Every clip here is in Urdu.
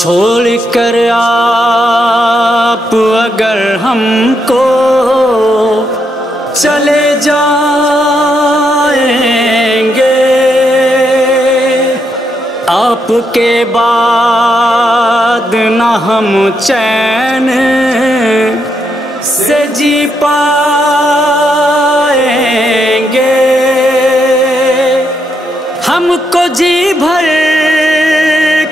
چھوڑ کر آپ اگر ہم کو چلے جائیں گے، آپ کے بعد نہ ہم چین سے جی پائیں گے، ہم کو جی بھر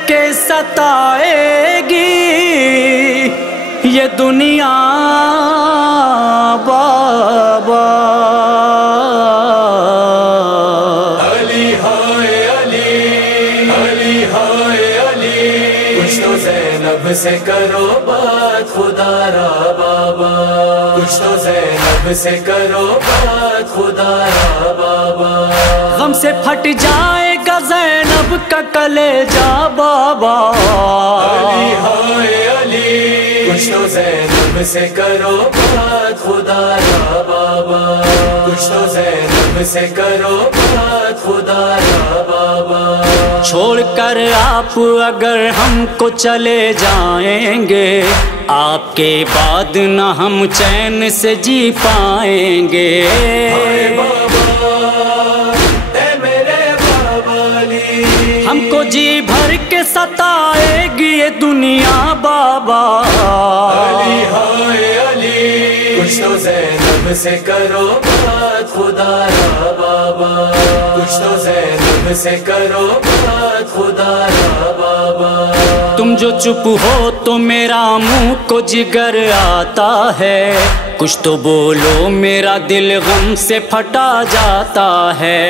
کے ستائے گی یہ دنیا بابا۔ علی ہائے علی، علی ہائے علی، کچھ تو زینب سے کرو بات خدا را بابا، کچھ تو زینب سے کرو بات خدا را بابا۔ غم سے پھٹ جائے گا زینب کا کلیجہ بابا۔ علی ہائے علی، کچھ تو زینب سے کرو بات خدا را بابا، کچھ تو زینب سے کرو بات خدا را بابا۔ چھوڑ کر آپ اگر ہم کو چلے جائیں گے، آپ کے بعد نہ ہم چین سے جی پائیں گے۔ ہم کو جی بھر کے ستائے گی یہ دنیا بابا۔ علی ہائے علی، کچھ تو زینب سے کرو بات خدا را بابا، کچھ تو زینب سے کرو بات خدا را بابا۔ تم جو چپ ہو تو میرا منہ کو جگر آتا ہے، کچھ تو بولو میرا دل غم سے پھٹا جاتا ہے۔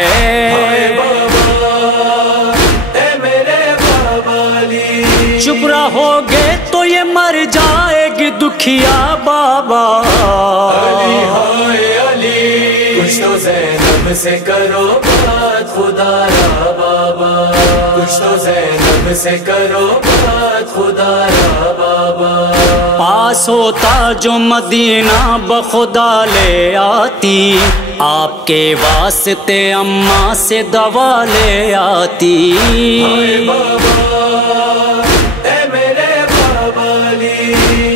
چپ رہو گے تو یہ مر جائے گی دکھیا بابا۔ علی ہائے علی، کچھ تو زینب سے کرو بات خدا را بابا، کچھ تو زینب سے کرو بات خدا را بابا۔ پاس ہوتا جو مدینہ بخدا لے آتی، آپ کے واسطے اماں سے دوا لے آتی۔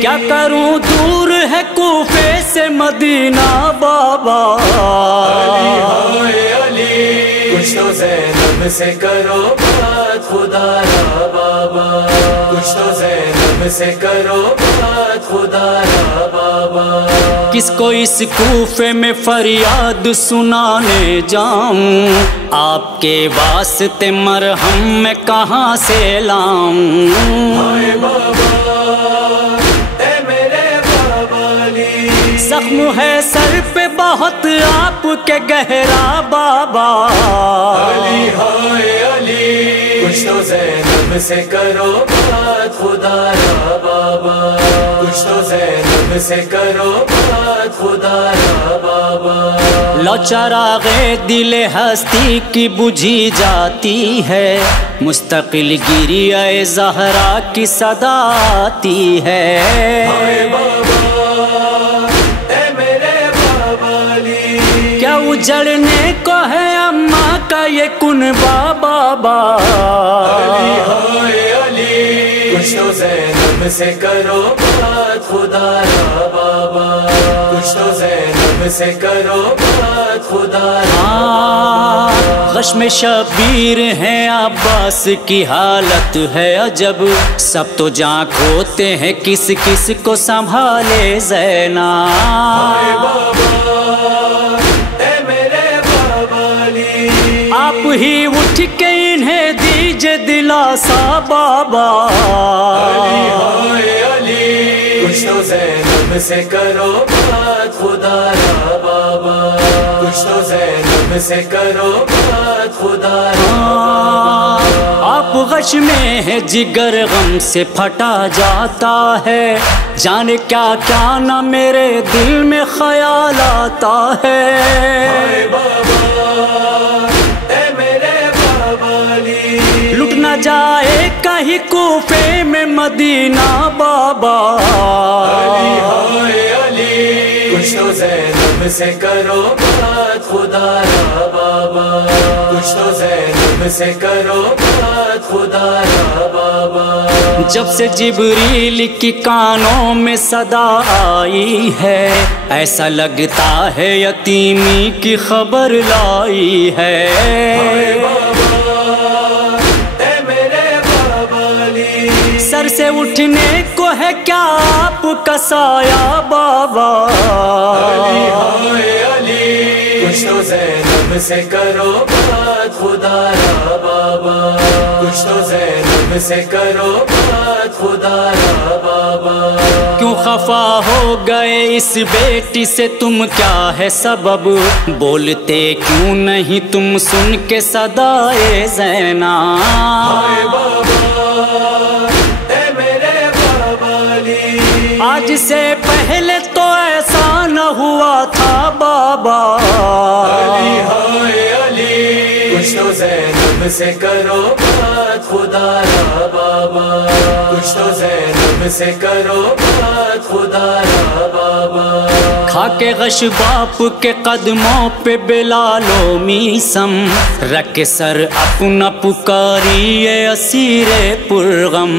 کیا کروں دور ہے کوفے سے مدینہ بابا۔ علی ہائے علی، کچھ تو زینب سے کرو بات خدا را بابا، کچھ تو زینب سے کرو بات خدا را بابا۔ کس کو اس کوفے میں فریاد سنانے جاؤں، آپ کے واسطے مرہم میں کہاں سے لاؤں۔ زخم ہے سر پہ بہت آپ کے گہرا بابا۔ علی ہائے علی، کچھ تو زینب سے کرو بات خدا را بابا، کچھ تو زینب سے کرو بات خدا را بابا۔ لو چراغ دل ہستی کی بجھی جاتی ہے، مستقل گریہ زہرا کی صدا آتی ہے۔ کیا اجڑنے کو ہے اماں کا یہ کنبہ بابا۔ علی ہائے علی، کچھ تو زینب سے کرو بات خدا را بابا، کچھ تو زینب سے کرو بات خدا را بابا۔ غشم شبیر ہے عباس کی حالت ہے عجب، سب تو جان کھوتے ہیں کس کس کو سنبھالے زینب۔ آپ ہی اٹھ کے انہیں دیجئے دلاسا بابا۔ علی ہائے علی، کچھ تو زینب سے کرو بات خدا را بابا، کچھ تو زینب سے کرو بات خدا را بابا۔ آپ غش میں ہے جگر غم سے پھٹا جاتا ہے، جانے کیا کیا نہ میرے دل میں خیال آتا ہے۔ لٹ نہ جائے کہیں کوفے میں مدینہ بابا۔ علی ہائے علی، کچھ تو زینب سے کرو بات خدا را بابا، کچھ تو زینب زینب سے کرو بات خدا را بابا. جب سے جبریل کی کانوں میں صدا آئی ہے ایسا لگتا ہے یتیمی کی خبر لائی ہے. سر سے اٹھنے کو ہے کیا آپ کا سایہ بابا. علی ہائے علی کچھ تو زینب سے کرو بات خدا را بابا. کچھ تو زینب سے کرو بات خدا را بابا. کیوں خفا ہو گئے اس بیٹی سے تم کیا ہے سبب بولتے کیوں نہیں تم سن کے صدائے زینب. ہائے بابا اے میرے بابا علی. آج سے پہلے تو ایسا نہ ہوا تھا بابا. علی ہائے علی کچھ تو زینب سے کرو بات خدا را بابا. کچھ تو زینب سے کرو بات خدا را بابا. کھا کے غش باپ کے قدموں پہ بلال و میسم رکھ کے سر اپنا پکاریے اسیر پرغم.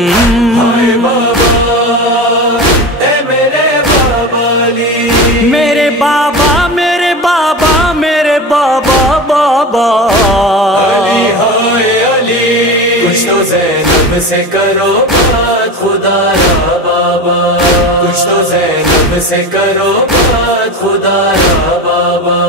ہائے بابا اے میرے بابا علی. میرے بابا میرے بابا میرے بابا بابا. علی ہائے علی کچھ تو زینب سے کرو بات خدا را بابا. کچھ تو زینب سے کرو بات خدا را بابا.